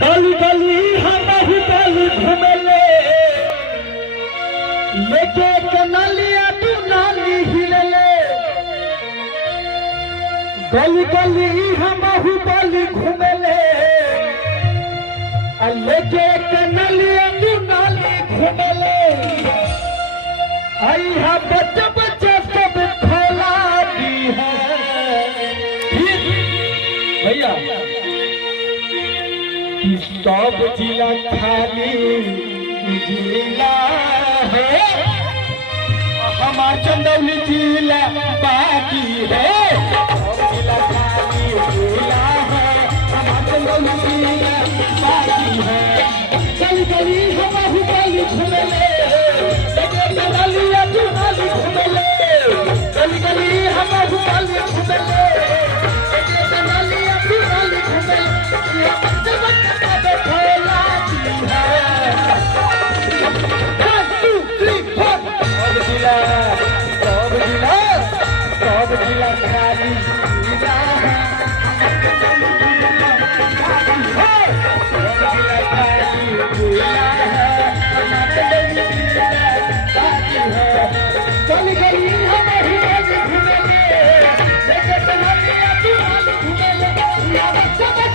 गली गली हम गली घूमले लेके कनलिया तू नाली हिलले। गली गली हम गली घूमले लेके कनलिया तू नाली घूमले। आई हा बच्चा बच्चा सब खोला दी है भैया। सब जिला खाली जिला है, हमारा चंदौली जिला बाकी है। सब जिला खाली जिला